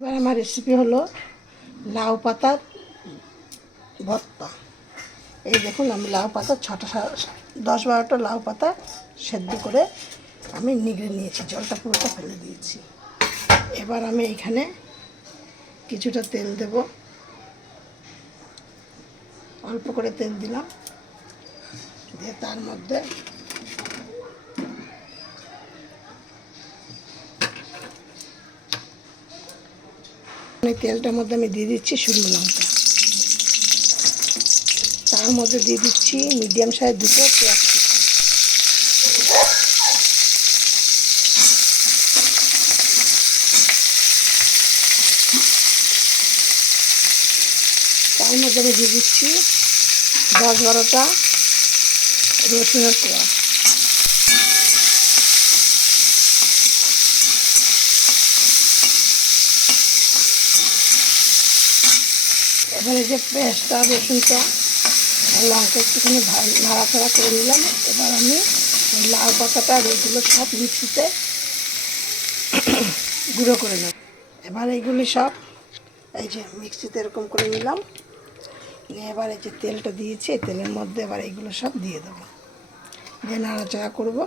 এবার আমার রেসিপি হলো লাউ পাতার ভর্তা। এই দেখুন, আমি লাউ পাতা 10-12টা লাউ পাতা সেদ্ধ করে আমি নিগড়ে নিয়েছি, জলটা পুরোটা ফেলে দিয়েছি। এবার আমি এখানে কিছুটা তেল দেব, অল্প করে তেল দিলাম, দিয়ে তার মধ্যে তেলটার মধ্যে আমি দিয়ে দিচ্ছি শুকনো লঙ্কা, তার মধ্যে দিয়ে দিচ্ছি মিডিয়াম সাইজ 2টো পেঁয়াজ কুচি, তার মধ্যে আমি দিয়ে দিচ্ছি 10-12টা রসুনের কোয়া। এবারে যে পেঁয়াজটা রসুনটা লঙ্কা একটুখানি নাড়াচাড়া করে নিলাম। এবার আমি ওই লাউ পাতাটা আর ওইগুলো সব মিক্সিতে গুঁড়ো করে নেব। এবার এইগুলি সব এই যে মিক্সিতে এরকম করে নিলাম, নিয়ে এবার এই যে তেলটা দিয়েছি, এই তেলের মধ্যে এবার এইগুলো সব দিয়ে দেবো, দিয়ে নাড়াচাড়া করবো।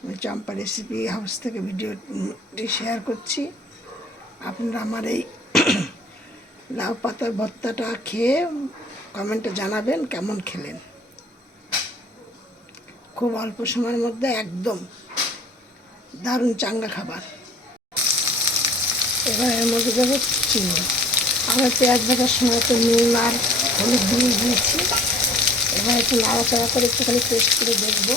আমি চম্পা রেসিপি হাউস থেকে ভিডিওটি শেয়ার করছি। আপনারা আমার এই লাউ পাতার ভর্তাটা খেয়ে কমেন্টে জানাবেন কেমন খেলেন। খুব অল্প সময়ের মধ্যে একদম দারুণ চাঙ্গা খাবার। এবার এর মধ্যে দেবো চিনি। আমরা পেঁয়াজ ভাজার সময় তো নুন আর হলুদ দিয়ে দিয়েছি। এবার একটু নাড়াচাড়া করে একটুখানি টেস্ট করে দেখবো।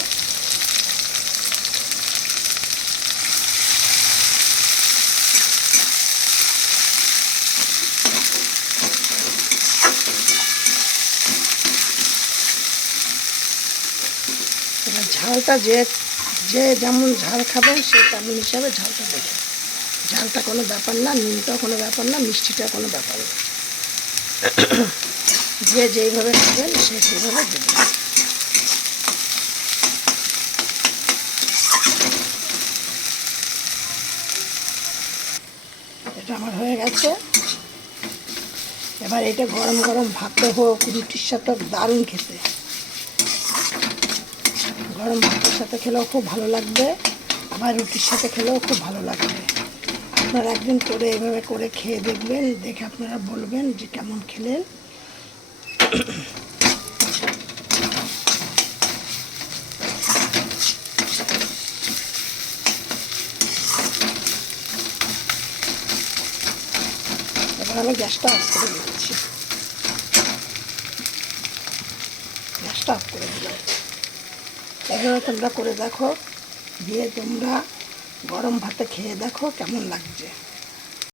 এবার ঝালটা যে যেমন ঝাল খাবেন সে তেমন হিসাবে ঝালটা দেবেন। ঝালটা কোনো ব্যাপার না, নুনটাও কোনো ব্যাপার না, মিষ্টিটা কোনো ব্যাপার না, যে যেইভাবে খাবেন সে সেভাবে দেবেন। এটা আমার হয়ে গেছে। এবার এটা গরম গরম ভাতে হোক, রুটির সাথে দারুণ খেতে। গরম ভাতের সাথে খেলেও খুব ভালো লাগবে, আবার রুটির সাথে খেলেও খুব ভালো লাগবে। আপনারা একদিন করে এভাবে করে খেয়ে দেখবেন, দেখে আপনারা বলবেন যে কেমন খেলেন। এবার আমি গ্যাসটা অফ করে দিচ্ছি, গ্যাসটা অফ করে দিলাম। এভাবে তোমরা করে দেখো, দিয়ে তোমরা গরম ভাতে খেয়ে দেখো কেমন লাগছে।